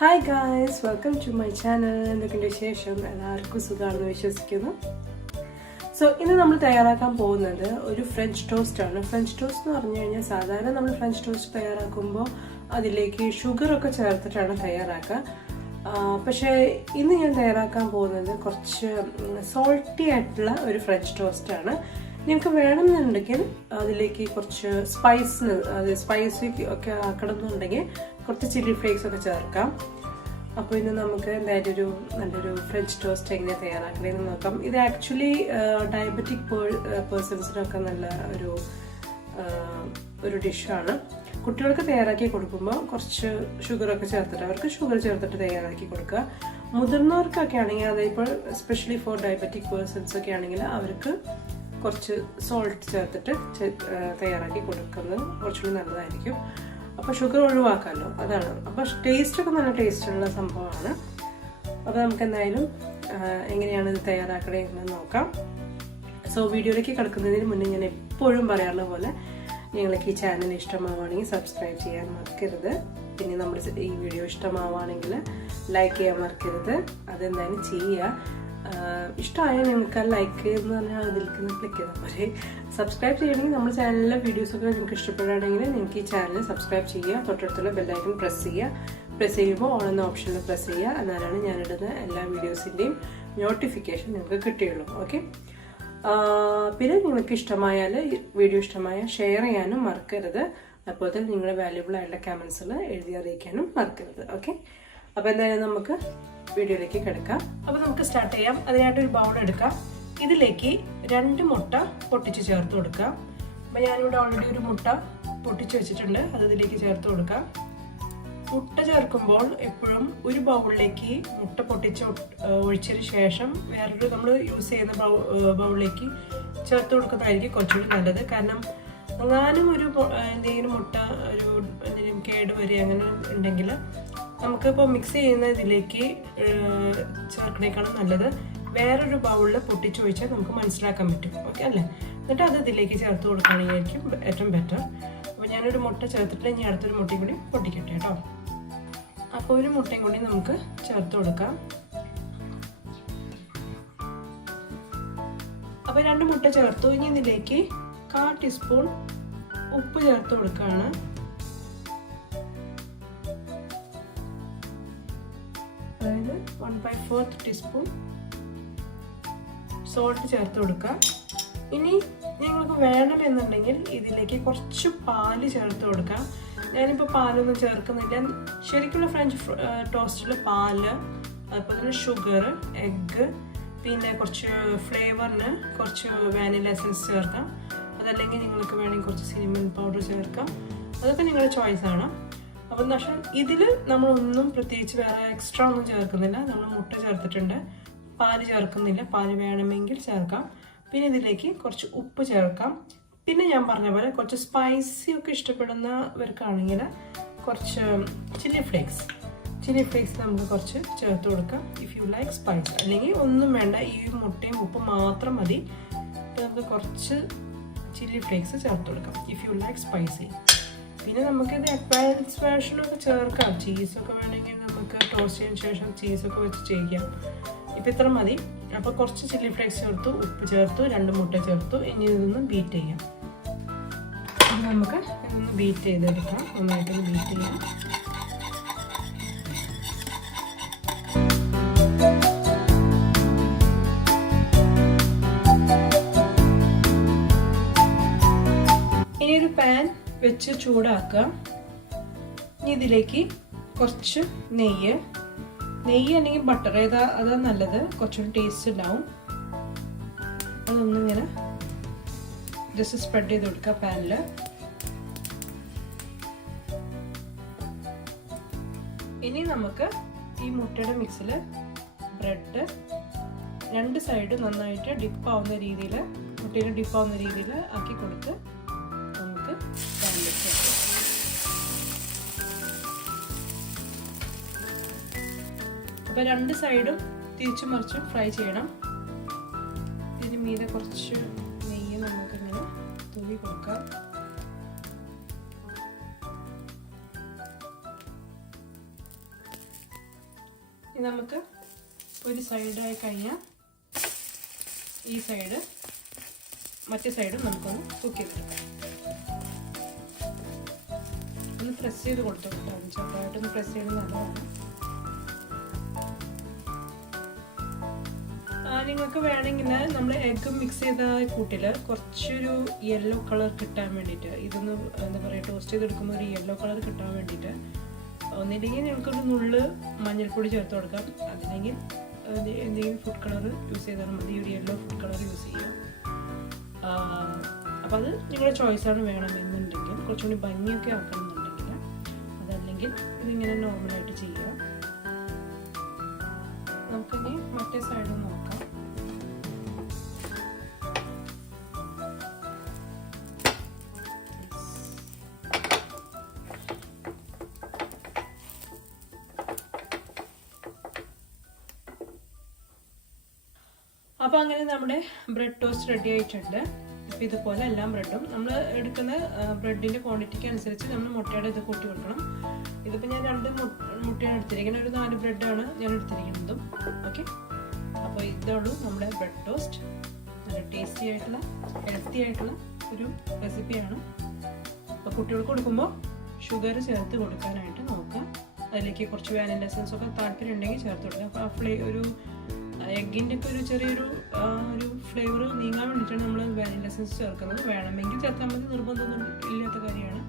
Hi guys, welcome to my channel. എന്തൊക്കെയുണ്ട് വിശേഷം? എല്ലാവർക്കും സുഖമാണെന്ന് വിശ്വസിക്കുന്നു. ഇന്ന് നമ്മൾ തയ്യാറാക്കാൻ പോകുന്നത് ഒരു ഫ്രഞ്ച് ടോസ്റ്റ് ആണ്. ഫ്രഞ്ച് ടോസ്റ്റ് എന്ന് പറഞ്ഞു കഴിഞ്ഞാൽ സാധാരണ നമ്മൾ ഫ്രഞ്ച് ടോസ്റ്റ് തയ്യാറാക്കുമ്പോൾ അതിലേക്ക് ഷുഗറൊക്കെ ചേർത്തിട്ടാണ് തയ്യാറാക്കുക. പക്ഷേ ഇന്ന് ഞാൻ തയ്യാറാക്കാൻ പോകുന്നത് കുറച്ച് സോൾട്ടി ആയിട്ടുള്ള ഒരു ഫ്രഞ്ച് ടോസ്റ്റ് ആണ്. നിങ്ങൾക്ക് വേണമെന്നുണ്ടെങ്കിൽ അതിലേക്ക് കുറച്ച് സ്പൈസി ഒക്കെ ആക്കണമെന്നുണ്ടെങ്കിൽ കുറച്ച് ചില്ലി ഫ്ലേക്സ് ഒക്കെ ചേർക്കാം. അപ്പോൾ ഇന്ന് നമുക്ക് എന്തായാലും നല്ലൊരു ഫ്രഞ്ച് ടോസ്റ്റ് എങ്ങനെ തയ്യാറാക്കണമെന്ന് നോക്കാം. ഇത് ആക്ച്വലി ഡയബറ്റിക് പേഴ്സൺസിനൊക്കെ നല്ല ഒരു ഡിഷാണ്. കുട്ടികൾക്ക് തയ്യാറാക്കി കൊടുക്കുമ്പോൾ കുറച്ച് ഷുഗറൊക്കെ ചേർത്തിട്ട് അവർക്ക് ഷുഗർ ചേർത്തിട്ട് തയ്യാറാക്കി കൊടുക്കുക. മുതിർന്നവർക്കൊക്കെ ആണെങ്കിൽ അതിപ്പോൾ എസ്പെഷ്യലി ഫോർ ഡയബറ്റിക് പേഴ്സൺസ് ഒക്കെ ആണെങ്കിൽ അവർക്ക് കുറച്ച് സോൾട്ട് ചേർത്തിട്ട് തയ്യാറാക്കി കൊടുക്കുന്നത് കുറച്ചുകൂടി നല്ലതായിരിക്കും. അപ്പോൾ ഷുഗർ ഒഴിവാക്കാമല്ലോ, അതാണ്. അപ്പോൾ ടേസ്റ്റൊക്കെ നല്ല ടേസ്റ്റുള്ള സംഭവമാണ്. അപ്പോൾ നമുക്ക് എന്തായാലും എങ്ങനെയാണ് ഇത് തയ്യാറാക്കണേന്ന് നോക്കാം. വീഡിയോയിലേക്ക് കിടക്കുന്നതിന് മുന്നേ ഞാൻ എപ്പോഴും പറയാറുള്ള പോലെ നിങ്ങൾക്ക് ഈ ചാനൽ ഇഷ്ടമാവുകയാണെങ്കിൽ സബ്സ്ക്രൈബ് ചെയ്യാൻ മറക്കരുത്. പിന്നെ നമ്മുടെ ഈ വീഡിയോ ഇഷ്ടമാവുകയാണെങ്കിൽ ലൈക്ക് ചെയ്യാൻ മറക്കരുത്. അതെന്തായാലും ചെയ്യുക. ഇഷ്ടമായ നിങ്ങൾക്ക് ലൈക്ക് എന്ന് പറഞ്ഞാൽ അതിലേക്ക് ക്ലിക്ക് ചെയ്താൽ പോലെ സബ്സ്ക്രൈബ് ചെയ്യണമെങ്കിൽ നമ്മുടെ ചാനലിലെ വീഡിയോസൊക്കെ നിങ്ങൾക്ക് ഇഷ്ടപ്പെടുകയാണെങ്കിൽ നിങ്ങൾക്ക് ഈ ചാനൽ സബ്സ്ക്രൈബ് ചെയ്യുക. തൊട്ടടുത്തുള്ള ബെല്ലൈക്കൺ പ്രസ് ചെയ്യുമ്പോൾ ഓൾ എന്ന ഓപ്ഷനിൽ പ്രസ് ചെയ്യുക. എന്നാലാണ് ഞാനിടുന്ന എല്ലാ വീഡിയോസിൻ്റെയും നോട്ടിഫിക്കേഷൻ നിങ്ങൾക്ക് കിട്ടുകയുള്ളൂ. ഓക്കെ. പിന്നെ നിങ്ങൾക്ക് വീഡിയോ ഇഷ്ടമായാൽ ഷെയർ ചെയ്യാനും മറക്കരുത്. അതുപോലെ തന്നെ നിങ്ങളുടെ വാല്യുബിൾ ആയിട്ടുള്ള കമൻസിൽ എഴുതി അറിയിക്കാനും മറക്കരുത്. ഓക്കെ. അപ്പോൾ എന്തായാലും നമുക്ക് വീഡിയോയിലേക്ക് കിടക്കാം. അപ്പോൾ നമുക്ക് സ്റ്റാർട്ട് ചെയ്യാം. അതിനായിട്ടൊരു ബൗൾ എടുക്കാം. ഇതിലേക്ക് 2 മുട്ട പൊട്ടിച്ച് ചേർത്ത് കൊടുക്കാം. അപ്പോൾ ഞാനിവിടെ ഓൾറെഡി ഒരു മുട്ട പൊട്ടിച്ച് വെച്ചിട്ടുണ്ട്. അത് ഇതിലേക്ക് ചേർത്ത് കൊടുക്കാം. മുട്ട ചേർക്കുമ്പോൾ എപ്പോഴും ഒരു ബൗളിലേക്ക് മുട്ട പൊട്ടിച്ച് ഒഴിച്ചതിന് ശേഷം വേറൊരു നമ്മൾ യൂസ് ചെയ്യുന്ന ബൗളിലേക്ക് ചേർത്ത് കൊടുക്കുന്നതായിരിക്കും കുറച്ചുകൂടി നല്ലത്. കാരണം എങ്ങാനും എന്തെങ്കിലും മുട്ട എന്തെങ്കിലും കേടുവരി അങ്ങനെ ഉണ്ടെങ്കിൽ നമുക്കിപ്പോൾ മിക്സ് ചെയ്യുന്ന ഇതിലേക്ക് ചേർക്കണേക്കാളും നല്ലത് വേറൊരു ബൗളിൽ പൊട്ടിച്ചൊഴിച്ചാൽ നമുക്ക് മനസ്സിലാക്കാൻ പറ്റും. ഓക്കെ അല്ലേ? എന്നിട്ട് അത് ഇതിലേക്ക് ചേർത്ത് കൊടുക്കുകയാണെങ്കിലായിരിക്കും ഏറ്റവും ബെറ്റർ. അപ്പോൾ ഞാനൊരു മുട്ട ചേർത്തിട്ട് ഇനി അടുത്തൊരു മുട്ടയും കൂടി പൊട്ടിക്കട്ടെ കേട്ടോ. അപ്പോൾ ഒരു മുട്ടയും കൂടി നമുക്ക് ചേർത്ത് കൊടുക്കാം. അപ്പോൾ 2 മുട്ട ചേർത്തു. ഇനി ഇതിലേക്ക് 1/4 ടീസ്പൂൺ ഉപ്പ് ചേർത്ത് കൊടുക്കുകയാണ്. അതായത് 1/4 ടീസ്പൂൺ സോൾട്ട് ചേർത്ത് കൊടുക്കുക. ഇനി നിങ്ങൾക്ക് വേണമെന്നുണ്ടെങ്കിൽ ഇതിലേക്ക് കുറച്ച് പാല് ചേർത്ത് കൊടുക്കാം. ഞാനിപ്പോൾ പാലൊന്നും ചേർക്കുന്നില്ല. ശരിക്കുള്ള ഫ്രഞ്ച് ടോസ്റ്റിൽ പാല്, അതുപോലെ തന്നെ ഷുഗർ, എഗ്ഗ്, പിന്നെ കുറച്ച് ഫ്ലേവറിന് കുറച്ച് വാനില എസൻസ് ചേർക്കാം. അതല്ലെങ്കിൽ നിങ്ങൾക്ക് വേണമെങ്കിൽ കുറച്ച് സിനമൺ പൗഡർ ചേർക്കാം. അതൊക്കെ നിങ്ങളുടെ ചോയ്സാണ്. അപ്പം പക്ഷേ ഇതിൽ നമ്മളൊന്നും പ്രത്യേകിച്ച് വേറെ എക്സ്ട്രാ ഒന്നും ചേർക്കുന്നില്ല. നമ്മൾ മുട്ട ചേർത്തിട്ടുണ്ട്, പാല് ചേർക്കുന്നില്ല. പാല് വേണമെങ്കിൽ ചേർക്കാം. പിന്നെ ഇതിലേക്ക് കുറച്ച് ഉപ്പ് ചേർക്കാം. പിന്നെ ഞാൻ പറഞ്ഞ പോലെ കുറച്ച് സ്പൈസി ഒക്കെ ഇഷ്ടപ്പെടുന്നവർക്കാണെങ്കിൽ കുറച്ച് ചില്ലി ഫ്ലേക്സ് നമുക്ക് കുറച്ച് ചേർത്ത് കൊടുക്കാം. If you like spice. അല്ലെങ്കിൽ ഒന്നും വേണ്ട, ഈ മുട്ടയും ഉപ്പ് മാത്രം മതി. നമുക്ക് കുറച്ച് ചില്ലി ഫ്ലേക്സ് ചേർത്ത് കൊടുക്കാം ഇഫ് യു ലൈക്ക് സ്പൈസി. പിന്നെ നമുക്കിത് അഡ്വാൻസ് വേർഷനൊക്കെ ചേർക്കാം. ചീസൊക്കെ വേണമെങ്കിൽ നമുക്ക് ടോസ്റ്റ് ചെയ്തതിന് ശേഷം ചീസൊക്കെ വെച്ച് ചെയ്യാം. ഇപ്പം ഇത്ര മതി. അപ്പോൾ കുറച്ച് ചില്ലി ഫ്ലേക്സ് ചേർത്തു, ഉപ്പ് ചേർത്തു, 2 മുട്ട ചേർത്തു. ഇനി ഇതൊന്ന് ബീറ്റ് ചെയ്യാം. നമുക്ക് ഇതൊന്ന് ബീറ്റ് ചെയ്തെടുക്കാം. നന്നായിട്ടൊന്ന് ബീറ്റ് ചെയ്യാം. ഇനി ഒരു പാൻ വെച്ച് ചൂടാക്കുക. ഇനി ഇതിലേക്ക് കുറച്ച് നെയ്യ് അല്ലെങ്കിൽ ബട്ടർ അതാ നല്ലത്. കുറച്ചുകൂടി ടേസ്റ്റ് ഉണ്ടാവും. അതൊന്നിങ്ങനെ ജസ്റ്റ് സ്പ്രെഡ് ചെയ്ത് കൊടുക്കുക പാനിൽ. ഇനി നമുക്ക് ഈ മുട്ടയുടെ മിക്സിൽ ബ്രെഡ് 2 സൈഡ് നന്നായിട്ട് ഡിപ്പാവുന്ന രീതിയിൽ ആക്കി കൊടുത്ത് നമുക്ക് പാനിലേക്ക് വെക്കാം. അപ്പോൾ 2 സൈഡും തിരിച്ചും മറിച്ചും ഫ്രൈ ചെയ്യണം. ഇതിന് മീതെ കുറച്ച് നെയ്യ് നമുക്കിങ്ങനെ തൂവി കൊടുക്കാം. ഇനി നമുക്ക് ഒരു സൈഡായി കഴിഞ്ഞാൽ ഈ സൈഡ് മറ്റേ സൈഡും നമുക്കൊന്ന് കുക്ക് ചെയ്തെടുക്കാം. ഒന്ന് പ്രസ് ചെയ്ത് കൊടുത്തു കൊടുക്കാം, ചെറുതായിട്ടൊന്ന് പ്രസ് ചെയ്ത് നല്ലതാണ്. നിങ്ങൾക്ക് വേണമെങ്കിൽ നമ്മൾ എഗ്ഗ് മിക്സ് ചെയ്ത കൂട്ടിൽ കുറച്ചൊരു യെല്ലോ കളർ കിട്ടാൻ വേണ്ടിയിട്ട്, ഇതൊന്ന് എന്താ പറയുക ടോസ്റ്റ് ചെയ്തെടുക്കുമ്പോൾ ഒരു യെല്ലോ കളർ കിട്ടാൻ വേണ്ടിയിട്ട് ഒന്നില്ലെങ്കിൽ ഞങ്ങൾക്കൊരു നുള്ള് മഞ്ഞൾപ്പൊടി ചേർത്ത് കൊടുക്കാം, അതില്ലെങ്കിൽ എന്തെങ്കിലും ഫുഡ് കളർ യൂസ് ചെയ്താൽ മതി. ഒരു യെല്ലോ ഫുഡ് കളർ യൂസ് ചെയ്യാം. അപ്പോൾ അത് നിങ്ങളുടെ ചോയ്സാണ്. വേണമെന്നുണ്ടെങ്കിൽ കുറച്ചുകൂടി ഭംഗിയൊക്കെ ആക്കണമെന്നുണ്ടെങ്കിൽ, അതല്ലെങ്കിൽ ഇതിങ്ങനെ നോർമലായിട്ട് ചെയ്യാം. നമുക്കിനി മറ്റേ സൈഡ് നോക്കാം. അപ്പോൾ അങ്ങനെ നമ്മുടെ ബ്രെഡ് ടോസ്റ്റ് റെഡി ആയിട്ടുണ്ട്. അപ്പോൾ ഇതുപോലെ എല്ലാ ബ്രെഡും നമ്മൾ എടുക്കുന്ന ബ്രെഡിൻ്റെ ക്വാണ്ടിറ്റിക്ക് അനുസരിച്ച് നമ്മൾ മുട്ടയുടെ ഇത് കൂട്ടി കൊടുക്കണം. ഇതിപ്പോൾ ഞാൻ 2 മുട്ടയാണ് എടുത്തിരിക്കുന്നത്, ഒരു 4 ബ്രെഡാണ് ഞാൻ എടുത്തിരിക്കുന്നതും. ഓക്കെ, അപ്പോൾ ഇതുള്ളൂ നമ്മുടെ ബ്രെഡ് ടോസ്റ്റ്. നല്ല ടേസ്റ്റി ആയിട്ടുള്ള ഹെൽത്തി ആയിട്ടുള്ള ഒരു റെസിപ്പിയാണ്. അപ്പോൾ കുട്ടികൾക്ക് കൊടുക്കുമ്പോൾ ഷുഗർ ചേർത്ത് കൊടുക്കാനായിട്ട് നോക്കുക. അതിലേക്ക് കുറച്ച് വാനില എസൻസ് ഒക്കെ താല്പര്യം ഉണ്ടെങ്കിൽ ചേർത്ത് കൊടുക്കുക. അപ്പോൾ ഒരു എഗ്ഗിൻ്റെ ഒക്കെ ഒരു ചെറിയൊരു ഒരു ഫ്ലേവർ നീങ്ങാൻ വേണ്ടിയിട്ടാണ് നമ്മൾ വാനില എസൻസ് ചേർക്കുന്നത്. വേണമെങ്കിൽ ചേർത്താൽ മതി, നിർബന്ധമൊന്നും ഇല്ലാത്ത കാര്യമാണ്.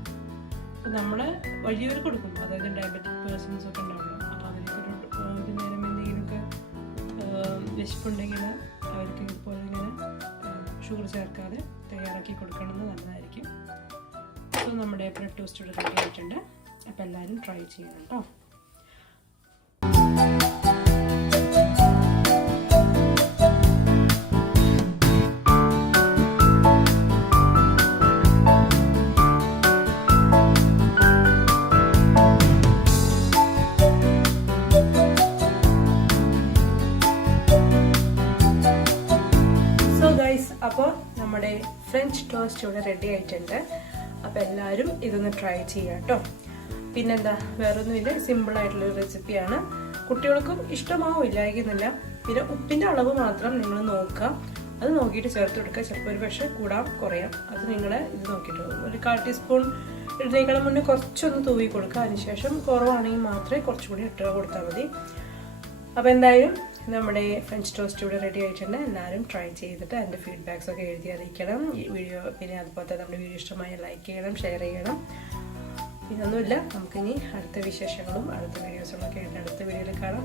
അപ്പോൾ നമ്മൾ വലിയവർ കൊടുക്കും, അതായത് ഡയബറ്റിക് പേഴ്സൺസ് ഒക്കെ ഉണ്ടാവുമല്ലോ, അപ്പോൾ അവർക്കൊരു നേരം എന്തെങ്കിലുമൊക്കെ വിശപ്പുണ്ടെങ്കിൽ അവർക്ക് ഇതുപോലെ ഇങ്ങനെ ഷുഗർ ചേർക്കാതെ തയ്യാറാക്കി കൊടുക്കണമെന്ന് നല്ലതായിരിക്കും. അപ്പോൾ നമ്മുടെ ബ്രെഡ് ടോസ്റ്റ് ഇവിടെ റെഡി ആയിട്ടുണ്ട്. അപ്പോൾ എല്ലാവരും ട്രൈ ചെയ്യണം കേട്ടോ. അപ്പോൾ നമ്മുടെ ഫ്രഞ്ച് ടോസ്റ്റ് ഇവിടെ റെഡി ആയിട്ടുണ്ട്. അപ്പോൾ എല്ലാവരും ഇതൊന്ന് ട്രൈ ചെയ്യാം കേട്ടോ. പിന്നെന്താ, വേറൊന്നുമില്ല, സിമ്പിളായിട്ടുള്ളൊരു റെസിപ്പിയാണ്. കുട്ടികൾക്കും ഇഷ്ടമാവും, ഇല്ലായിരിക്കുന്നില്ല. പിന്നെ ഉപ്പിൻ്റെ അളവ് മാത്രം നിങ്ങൾ നോക്കുക, അത് നോക്കിയിട്ട് ചേർത്ത് കൊടുക്കുക. ചിലപ്പോൾ ഒരു പക്ഷേ കൂടാം കുറയാം, അത് നിങ്ങൾ ഇത് നോക്കിയിട്ട് ഒരു 1/4 ടീസ്പൂൺ ഇടുന്നേക്കാളും മുന്നേ കുറച്ചൊന്ന് തൂവി കൊടുക്കുക. അതിനുശേഷം കുറവാണെങ്കിൽ മാത്രമേ കുറച്ചുകൂടി ഇട്ട് കൊടുത്താൽ മതി. അപ്പോൾ എന്തായാലും നമ്മുടെ ഫ്രഞ്ച് ടോസ്റ്റ് ഇവിടെ റെഡി ആയിട്ടുണ്ട്. എല്ലാവരും ട്രൈ ചെയ്തിട്ട് എൻ്റെ ഫീഡ്ബാക്സ് ഒക്കെ എഴുതി അറിയിക്കണം. ഈ വീഡിയോ പിന്നെ അതുപോലെ നമ്മുടെ വീഡിയോ ഇഷ്ടമായ ലൈക്ക് ചെയ്യണം, ഷെയർ ചെയ്യണം. ഇതൊന്നുമില്ല, നമുക്കിനി അടുത്ത വിശേഷങ്ങളും അടുത്ത വീഡിയോസുകളൊക്കെ അടുത്ത വീഡിയോയിൽ കാണാം.